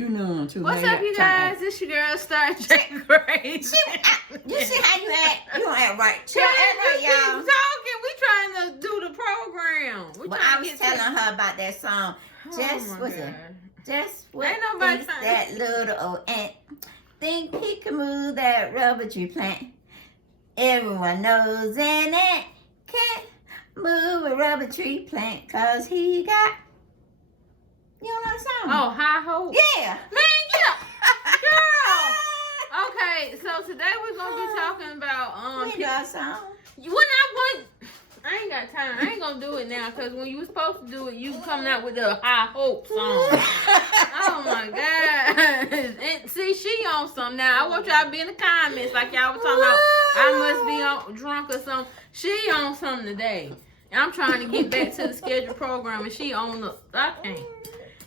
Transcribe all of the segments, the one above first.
You know too. What's up, you guys? This your girl, Star J. Grace. You see how you act? You don't act right. She don't act right, y'all. Talking. We trying to do the program. Well, I was telling her about that song. Just what's it? Just what thinks that little old ant think he can move that rubber tree plant. Everyone knows an ant can't move a rubber tree plant 'cause he got. You know that song? Oh, High Hope. Yeah. Man, yeah. Girl. Okay, so today we're gonna be talking about We got song. I ain't got time. I ain't gonna do it now because when you were supposed to do it, you coming out with the High Hope song. Oh my God. And see, she on something now. I want y'all to be in the comments like y'all was talking about. I must be drunk or something. She on something today. And I'm trying to get back to the scheduled program and she on the. I can't.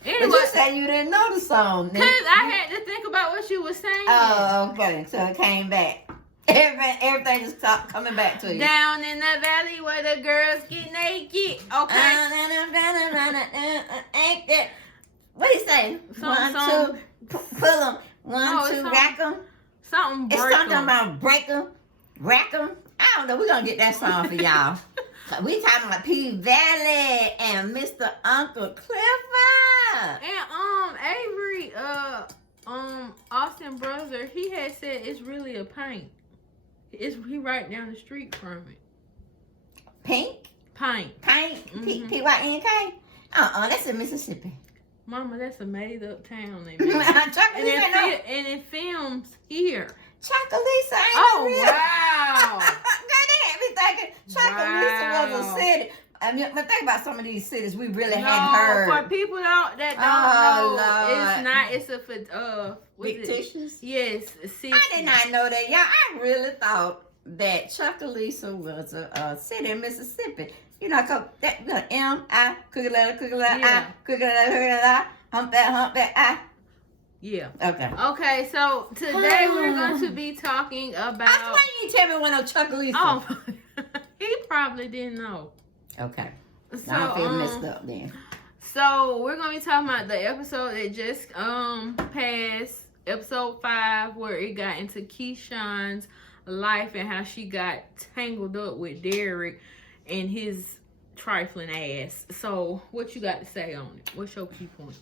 Anyway, but you said you didn't know the song. Because I had to think about what you were saying. Oh, okay. So it came back. Everything just stopped coming back to you. Down in the valley where the girls get naked. Okay. What do you say? One, two, pull them. One, two, rack them. Something break It's something about break them, rack them. I don't know. We're going to get that song for y'all. We talking about P Valley and Mr. Uncle Clifford. And Avery, Austin brother, he had said it's really a Pynk. He right down the street from it. Pynk? Pynk. Pynk? P-Y-N-K? That's in Mississippi. Mama, that's a made up town. And it films here. Chocolisa ain't Oh, real. wow. They had me thinking Chocolisa was a city. I mean, but think about some of these cities we really hadn't heard. For people that don't know, it's not. It's a fictitious. Yes, I did not know that, y'all. I really thought that Chocolisa was a city in Mississippi. You know, that M-I, cookie letter, I, cookie letter, humpback, I. Yeah. Okay, so today we're going to be talking about. Why you tell me when no Chocolisa? Oh, he probably didn't know. Okay. So, I feel messed up then. So we're gonna be talking about the episode that just passed, episode 5, where it got into Keyshawn's life and how she got tangled up with Derrick and his trifling ass. So what you got to say on it? What's your key points?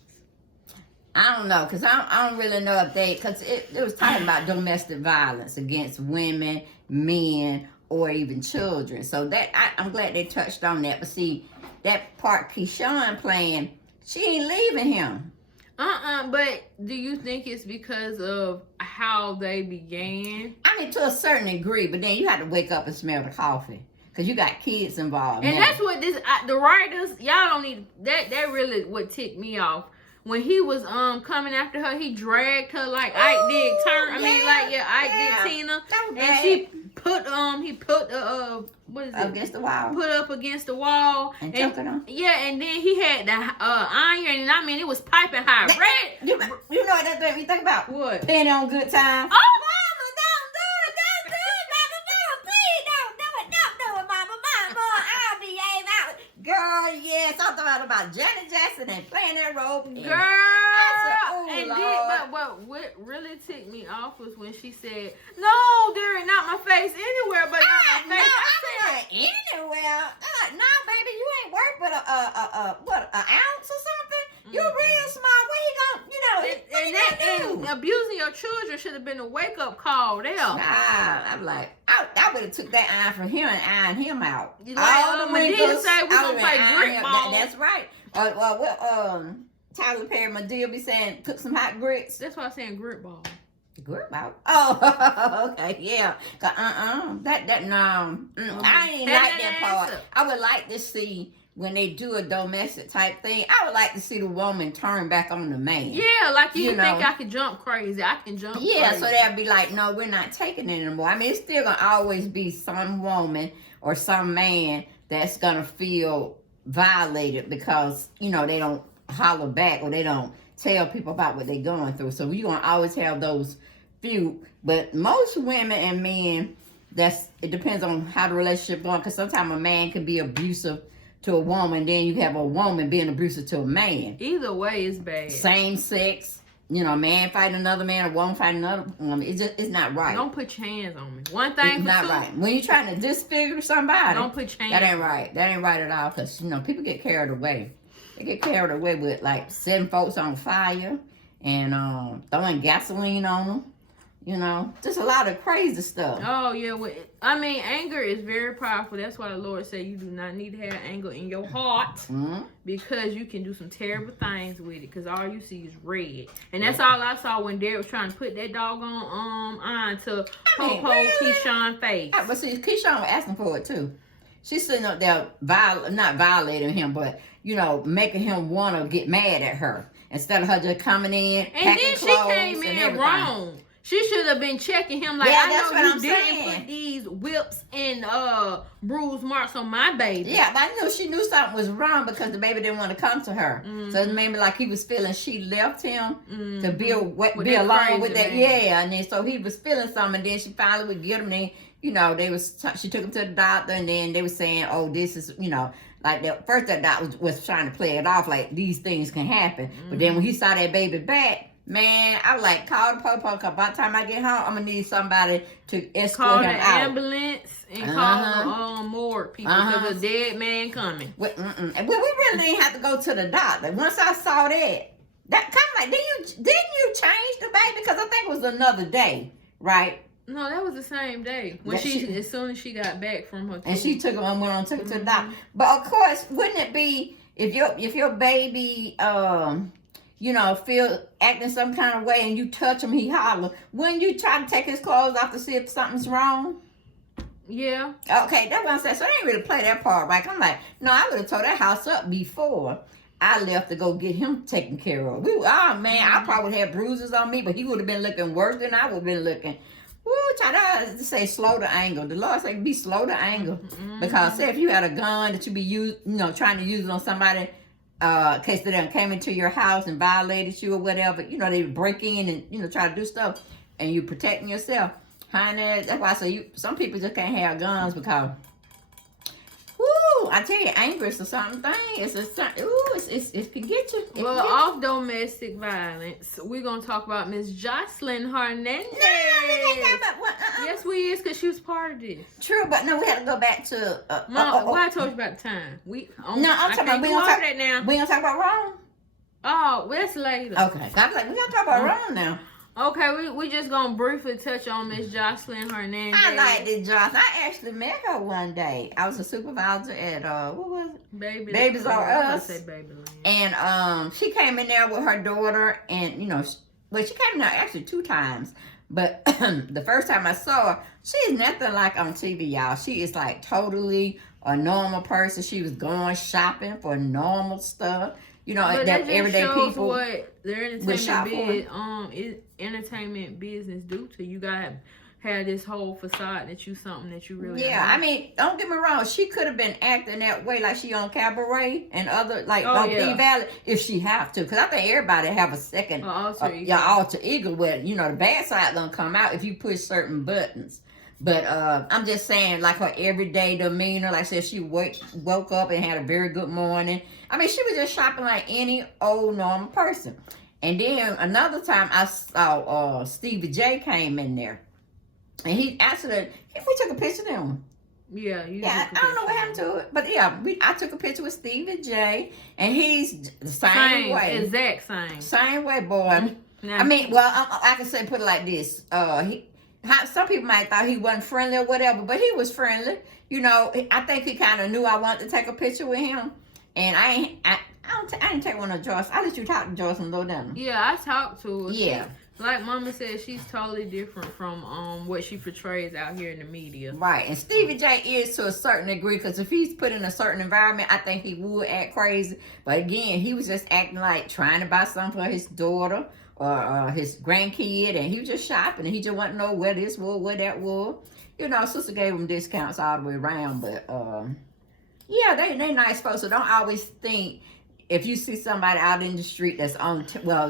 I don't know, because I don't really know if because it was talking about domestic violence against women, men, or even children. So that I'm glad they touched on that. But see, that part Keyshawn playing, she ain't leaving him. But do you think it's because of how they began? I mean, to a certain degree, but then you have to wake up and smell the coffee. Because you got kids involved. And that's what the writers, y'all don't need, that really what ticked me off. When he was coming after her, he dragged her like Ike did Ike did Tina. And she put what is it? Against the wall. Put up against the wall. And choking her. Yeah, and then he had the iron, and I mean it was piping hot. You know what that made me think about? What? Penny on Good Time. Oh! Girl, yes, I'm talking about Janet Jackson and playing that role. Girl, and but what really ticked me off was when she said, "No, Derrick, not my face anywhere, but not my face." I said anywhere. No, baby, you ain't worth but an ounce or something. You're real smart. Where you going? And abusing your children should have been a wake up call there. I'm like, I would have took that iron from him and ironed him out. Like, Medea say we gonna play grip ball. That's right. Tyler Perry, Medea be saying, cook some hot grits. That's why I'm saying grip ball. Grip ball? Oh, okay, yeah. No. I ain't like that part. I would like to see when they do a domestic type thing, I would like to see the woman turn back on the man. Yeah, like you think I can jump crazy. I can jump crazy. So they'll be like, no, we're not taking it anymore. I mean, it's still going to always be some woman or some man that's going to feel violated because, they don't holler back or they don't tell people about what they're going through. So you're going to always have those few. But most women and men, it depends on how the relationship going, because sometimes a man can be abusive to a woman, then you have a woman being abusive to a man. Either way is bad. Same sex, a man fighting another man, a woman fighting another woman. It's not right. Don't put your hands on me. One thing It's not right. When you're trying to disfigure somebody, don't put your hands. That ain't right. That ain't right at all. Because people get carried away. They get carried away with like setting folks on fire and throwing gasoline on them. Just a lot of crazy stuff. Oh, yeah. Well, I mean, anger is very powerful. That's why the Lord said you do not need to have anger in your heart because you can do some terrible things with it because all you see is red. And that's all I saw when Derrick was trying to put that doggone on to Keyshawn's face. But see, Keyshawn was asking for it, too. She's sitting up there, not violating him, but, making him want to get mad at her. Instead of her just coming in, and then she came in wrong. She should have been checking him like, yeah, I know you didn't saying. put these whips and bruise marks on my baby. Yeah, but she knew something was wrong because the baby didn't want to come to her. So it made me like he was feeling she left him to be alone with that. Man. Yeah, and then so he was feeling something, and then she finally would get him. Then she took him to the doctor, and then they were saying, oh, this is like that. First that doctor was trying to play it off like these things can happen, but then when he saw that baby back. Man, I was like, call the police, because by the time I get home, I'm going to need somebody to escort him out. Call the ambulance and call the morgue people because a dead man coming. Well, we really didn't have to go to the doctor. Once I saw that kind of like, didn't you change the baby? Because I think it was another day, right? No, that was the same day. When as soon as she got back from her tour. And she took him and went on took him to the doctor. But of course, wouldn't it be if your baby feel acting some kind of way and you touch him, he holler. Wouldn't you try to take his clothes off to see if something's wrong? Yeah. Okay, that's what I'm saying. So they didn't really play that part right. I'm like, no, I would have tore that house up before I left to go get him taken care of. I probably would have bruises on me, but he would have been looking worse than I would have been looking. Woo, try to say slow to anger. The Lord say be slow to anger. Because say if you had a gun that you be trying to use it on somebody, in case they done came into your house and violated you or whatever, they break in and, try to do stuff and you protecting yourself. Honey, that's why I say some people just can't have guns because, I tell you, anger is a something thing. It can get you. Off domestic violence, we're going to talk about Miss Jocelyn Hernandez. Yes, we is, because she was part of this. True, but no, we had to go back to... Mom, I told you about the time. I'm talking about... We going to talk about wrong? Oh, that's later. Okay, so I'm like, we got to talk about wrong now. Okay, we just gonna briefly touch on Miss Jocelyn Hernandez. I like this Jocelyn. I actually met her one day. I was a supervisor at what was it? Babies R Us. And she came in there with her daughter, and she came in there actually 2 times. But the first time I saw her, she is nothing like on TV, y'all. She is like totally a normal person. She was going shopping for normal stuff. But that everyday people. What their entertainment business do to you. Gotta have this whole facade that you something that you really. Yeah, I mean, don't get me wrong. She could have been acting that way like she on Cabaret and other P-Valley if she have to. Because I think everybody have a second alter ego where the bad side gonna come out if you push certain buttons. But I'm just saying, like her everyday demeanor, like I said, she woke up and had a very good morning. I mean, she was just shopping like any old normal person. And then another time I saw Stevie J came in there. And he asked her if we took a picture of them. Yeah, I don't know what happened to it. But yeah, I took a picture with Stevie J. And he's the same way. Exact same. Same way, boy. I mean, well, I can say, put it like this. Some people might thought he wasn't friendly or whatever, but he was friendly. I think he kind of knew I wanted to take a picture with him. And I didn't take one of Joyce. I let you talk to Joyce and low down. Yeah, I talked to her. Yeah. Like Mama said, she's totally different from what she portrays out here in the media. Right. And Stevie J is to a certain degree, because if he's put in a certain environment, I think he would act crazy. But again, he was just acting like trying to buy something for his daughter or his grandkid, and he was just shopping, and he just wanted to know where this was, where that was. Sister gave him discounts all the way around, but yeah, they nice folks. So don't always think if you see somebody out in the street that's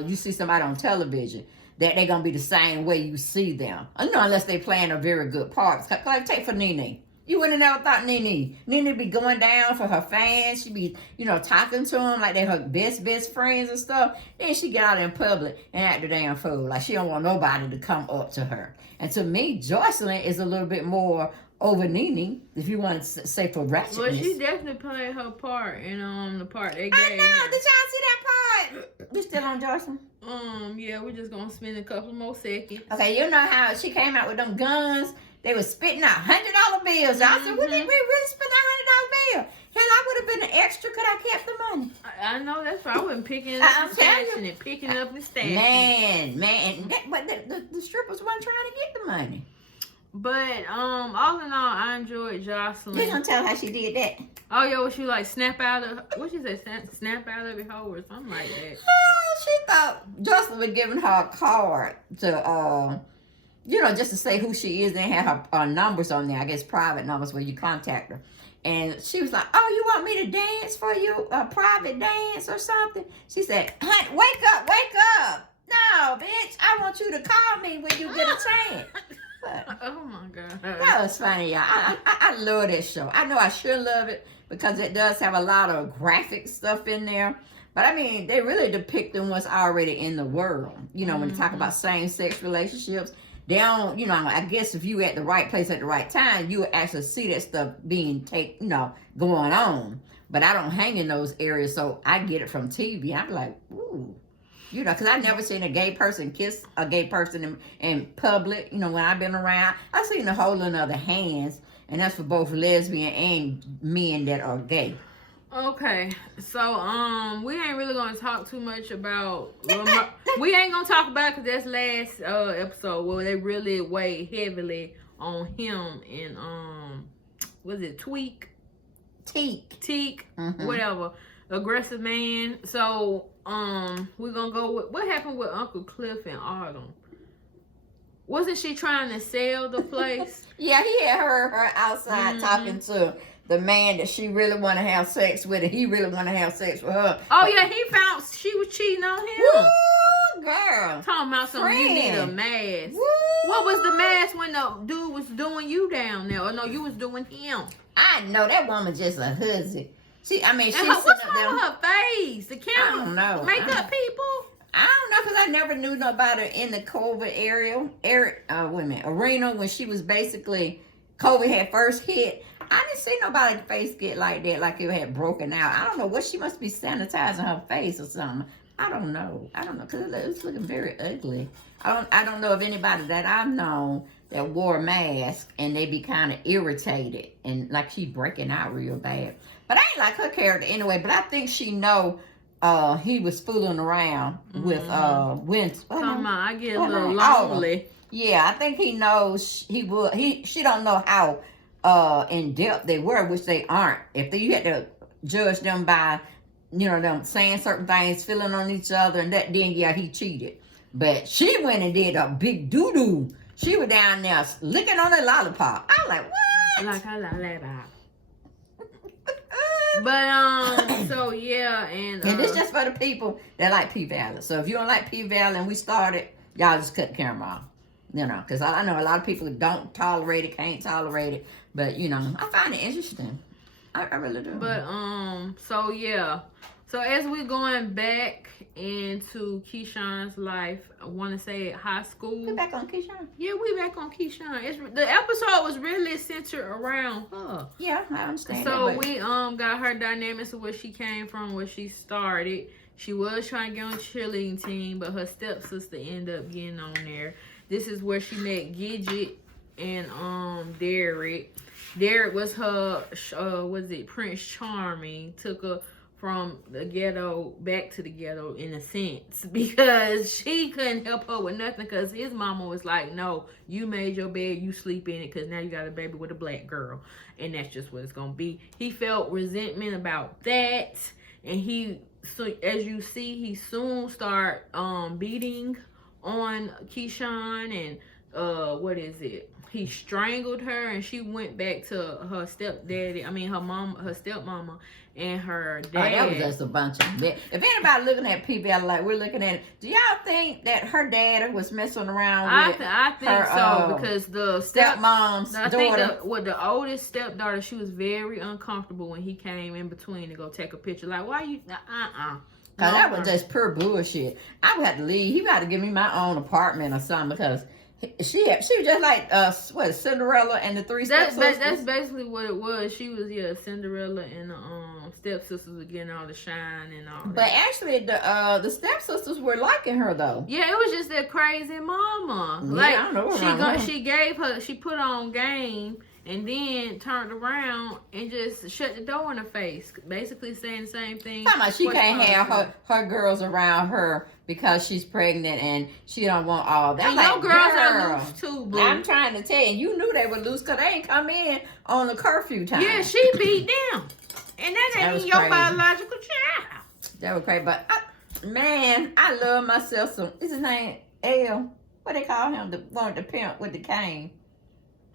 you see somebody on television, that they're going to be the same way you see them. Unless they playing a very good part. Like take for Nene. You would have never thought Nene be going down for her fans. She be, talking to them like they're her best friends and stuff. Then she get out in public and act a damn fool. Like she don't want nobody to come up to her. And to me, Jocelyn is a little bit more over Nene, if you want to say for ratchetness. Well, she definitely played her part in the part they gave I know. her. Did y'all see that part? We still on Jocelyn? Yeah, we're just gonna spend a couple more seconds. Okay, you know how she came out with them guns? They was spitting out $100 bills. Y'all said, "Well, did we really spend a $100 bill? Hell, I would have been an extra. Could I kept the money?" I know that's why I wasn't picking it up and stashing it, picking up and stashing. Man, but the strippers weren't trying to get the money. But all in all, I enjoyed Jocelyn. You gonna tell how she did that? Oh yeah, what she like snap out of what she said, snap out of your hole or something like that. She thought Jocelyn was giving her a card to just to say who she is and have her numbers on there. I guess private numbers where you contact her. And she was like, "Oh, you want me to dance for you? A private dance or something?" She said, "Honey, wake up. No, bitch, I want you to call me when you get a chance." But, oh my God. that was funny, y'all. I love that show. I know I should love it because it does have a lot of graphic stuff in there. But I mean, they really depicting what's already in the world. When you talk about same-sex relationships, they don't, I guess if you at the right place at the right time, you will actually see that stuff being going on. But I don't hang in those areas, so I get it from TV. I'm like, ooh. Because I never seen a gay person kiss a gay person in public. When I've been around, I've seen the holding of the hands, and that's for both lesbian and men that are gay. Okay, so we ain't really gonna talk too much about. We ain't gonna talk about it because that's last episode where they really weighed heavily on him and was it Teak, Mm-hmm. whatever, aggressive man. So we're gonna go with what happened with Uncle Cliff and Autumn. Wasn't she trying to sell the place? Yeah, he had her outside talking to the man that she really want to have sex with, and he really want to have sex with her. Oh yeah, he found she was cheating on him. Woo, girl. Talking about something, you need a mask. Woo. What was the mask when the dude was doing you down there? Or no, you was doing him. I know that woman just a hussy. She's what's sitting wrong up there. with her face? The camera. I don't know. Makeup people. I don't know because I never knew nobody in the COVID arena when she was basically COVID had first hit. I didn't see nobody's face get like that, like it had broken out. I don't know what she must be sanitizing her face or something. I don't know because it's looking very ugly. I don't know of anybody that I know that wore a mask and they be kind of irritated and like she breaking out real bad. But I ain't like her character anyway. But I think she know he was fooling around with I get a little lonely. Yeah, I think he knows he would. She don't know how in depth they were, which they aren't. If you had to judge them by, them saying certain things, feeling on each other, and that, then yeah, he cheated. But she went and did a big doo doo. She was down there licking on a lollipop. I was like, what? Like a lollipop. But so yeah, and this just for the people that like P Valley. So if you don't like P Valley and we started, y'all just cut the camera off. Because I know a lot of people don't tolerate it, can't tolerate it. But I find it interesting. I really do. But so yeah. So as we're going back into Keyshawn's life, I want to say high school. We're back on Keyshawn. Yeah, we back on Keyshawn. The episode was really centered around her. Yeah, I understand. So we got her dynamics of where she came from, where she started. She was trying to get on the cheerleading team, but her stepsister ended up getting on there. This is where she met Gidget and Derrick. Derrick was her Prince Charming. Took her from the ghetto back to the ghetto in a sense because she couldn't help her with nothing because his mama was like, no, you made your bed, you sleep in it because now you got a baby with a black girl and that's just what it's gonna be. He felt resentment about that and so as you see, he soon start beating on Keyshawn and what is it? He strangled her, and she went back to her stepdaddy. I mean, her stepmama, and her dad. Oh, that was just a bunch of if anybody looking at people like we're looking at it, do y'all think that her dad was messing around with I think her, so, because the stepmom's daughter? I think the oldest stepdaughter, she was very uncomfortable when he came in between to go take a picture. Like, why you Cause that was just pure bullshit. I would have to leave. He got to give me my own apartment or something, because she was just like Cinderella and the three stepsisters. That's basically what it was. She was Cinderella, and the stepsisters were getting all the shine and all. But actually, the stepsisters were liking her though. Yeah, it was just that crazy mama. Yeah, Like, I know she put on game, and then turned around and just shut the door in her face, basically saying the same thing. Talking about she can't have her girls around her because she's pregnant and she don't want all that. And like, your girls are loose too, boo. I'm trying to tell you, you knew they were loose because they ain't come in on the curfew time. Yeah, she beat them, and that ain't was your crazy. biological child. That was crazy, but I love myself some. Is his name L? What they call him? The one with the pimp with the cane.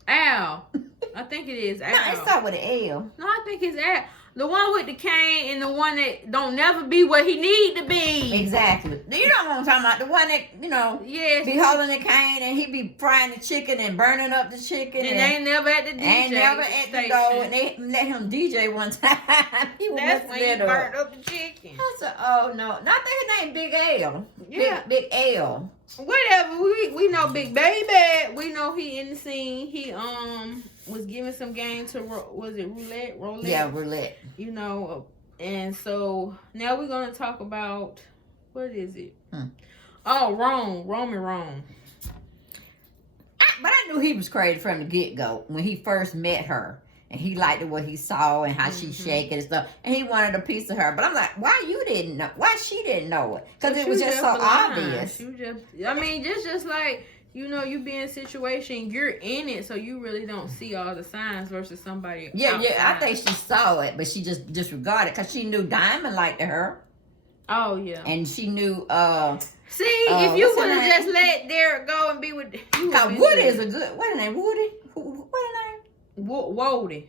Al. I think it is Al. No, it start with an L. No, I think it's Al. The one with the cane and the one that don't never be what he need to be. Exactly. You know what I'm talking about? The one that, yes, be holding the cane and he be frying the chicken and burning up the chicken. And they never at the DJ and never at the door. And they let him DJ one time. That's when he burnt up the chicken. I said, oh no. Not that his name Big L. Yeah. Big L. Whatever. We know Big Baby. We know he in the scene. He was giving some game to was it roulette? Yeah, roulette. And so now we're gonna talk about what is it? Oh, Rome. But I knew he was crazy from the get-go when he first met her. And he liked what he saw and how she shaking and stuff. And he wanted a piece of her. But I'm like, why you didn't know? Why she didn't know it? Because it was just so obvious. Just like, you be in a situation, you're in it, so you really don't see all the signs versus somebody outside. I think she saw it, but she just disregarded because she knew Diamond liked her. Oh, yeah. And she knew, if you would have just let Derrick go and be with you. Because Woody is a good, what's his name? Woody? What's his name? Wody.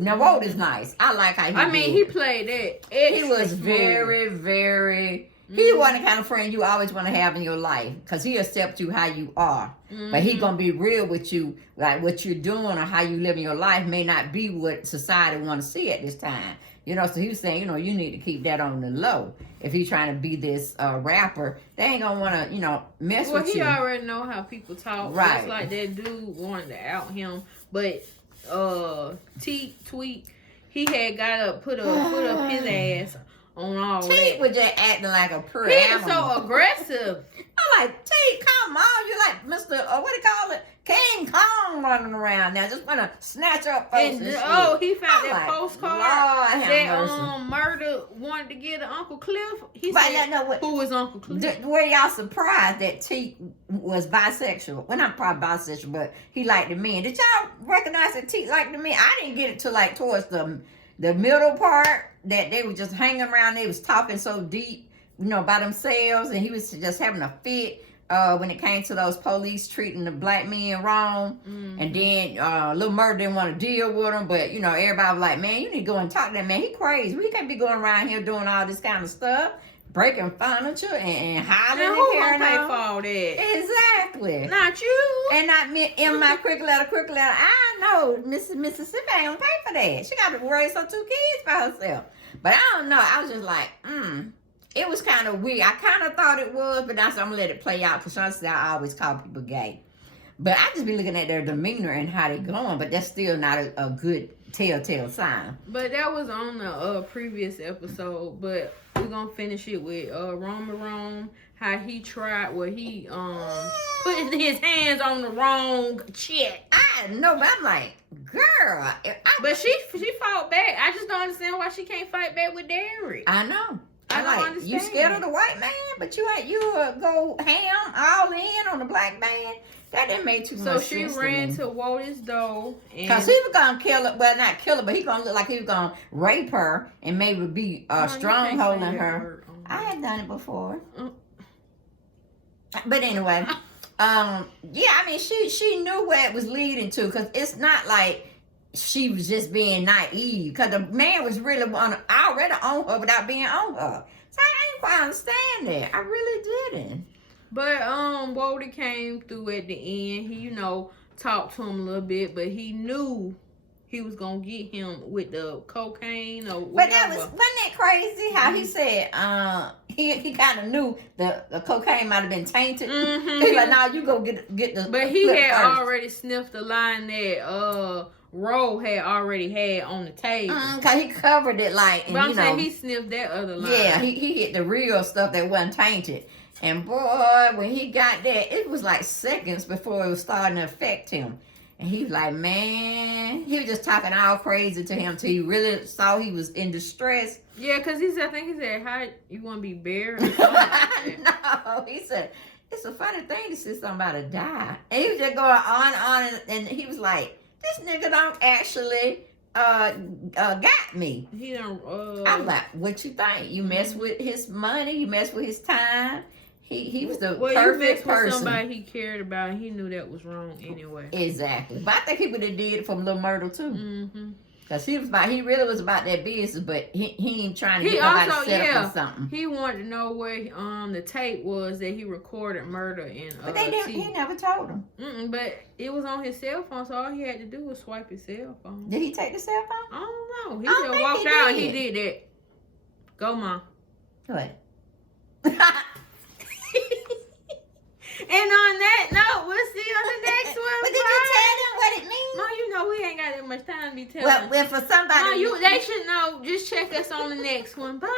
Now Wody's nice. I like how he played that. He was very, very. He wasn't the kind of friend you always want to have in your life because he accepts you how you are. But he gonna be real with you, like what you're doing or how you live in your life may not be what society want to see at this time. So he was saying, you need to keep that on the low. If he's trying to be this rapper, they ain't gonna want to, mess with you. Well, he already know how people talk. Right. Just like that dude wanted to out him, but Tweet, he had put up his ass on all that. Tweet was just acting like a pure He animal. is so aggressive. I'm like, Tweet, come on, you like Mr. What do you call it? King Kong running around now, just wanna snatch up folks. He found that postcard that Murder wanted to get to Uncle Cliff. He said, who is Uncle Cliff? Were y'all surprised that T was bisexual? Well, not probably bisexual, but he liked the men. Did y'all recognize that T liked the men? I didn't get it till like towards the middle part that they were just hanging around. They was talking so deep, by themselves, and he was just having a fit. When it came to those police treating the black men wrong. And then Lil Murder didn't want to deal with him, but everybody was like, man, you need to go and talk to that man. He crazy. We can't be going around here doing all this kind of stuff, breaking furniture and hollering and carrying on. Who gonna pay on. for all that? Exactly. Not you. And not me in my quick letter. I know Mississippi ain't gonna pay for that. She got to raise her 2 kids by herself. But I don't know. I was just like, It was kind of weird. I kind of thought it was, but that's I'm gonna let it play out because honestly, I always call people gay. But I just be looking at their demeanor and how they going, but that's still not a good telltale sign. But that was on the previous episode. But we're gonna finish it with Rome. How he tried, he put his hands on the wrong chick. I know, but I'm like, girl. But she fought back. I just don't understand why she can't fight back with Derrick. I know. I don't understand. You scared of the white man, but you go ham all in on the black man. That didn't make too much sense. So she ran to Wody's door. Because he was going to kill her. Well, not kill her, but he going to look like he was going to rape her and maybe be strongholding her. I had done it before. But anyway, Yeah, I mean, she knew where it was leading to, because it's not like she was just being naive, because the man was really already on her without being on her. So I ain't quite understand that. I really didn't. But Wody came through at the end. He, you know, talked to him a little bit, but he knew he was gonna get him with the cocaine or whatever. But wasn't that crazy how he said he kind of knew the cocaine might have been tainted. Mm-hmm. He's like, nah, you go get the. But he had already sniffed the line that Roe had already had on the table. Cause he covered it like. And, but I'm saying he sniffed that other line. Yeah, he hit the real stuff that wasn't tainted. And boy, when he got that, it was like seconds before it was starting to affect him. And he was like, man, he was just talking all crazy to him till he really saw he was in distress. Yeah, because I think he said, how you want to be buried? Or something like that. No, he said, it's a funny thing to see somebody die. And he was just going on, and he was like, this nigga don't actually got me. He don't. I was like, what you think? You mess with his money? You mess with his time? He was the perfect person. With somebody he cared about, and he knew that was wrong anyway. Exactly. But I think he would have did it from Little Myrtle too. Mm-hmm. Cause he really was about that business, but he ain't trying to get nobody set up or something. He wanted to know where the tape was that he recorded murder in. But he never told him. But it was on his cell phone, so all he had to do was swipe his cell phone. Did he take the cell phone? I don't know. He just walked out and he did that. Go, Mom. What? And on that note, we'll see you on the next one. But did you tell them what it means? No, you know we ain't got that much time to be telling. Well, for somebody... No, they should know. Just check us on the next one. Bye.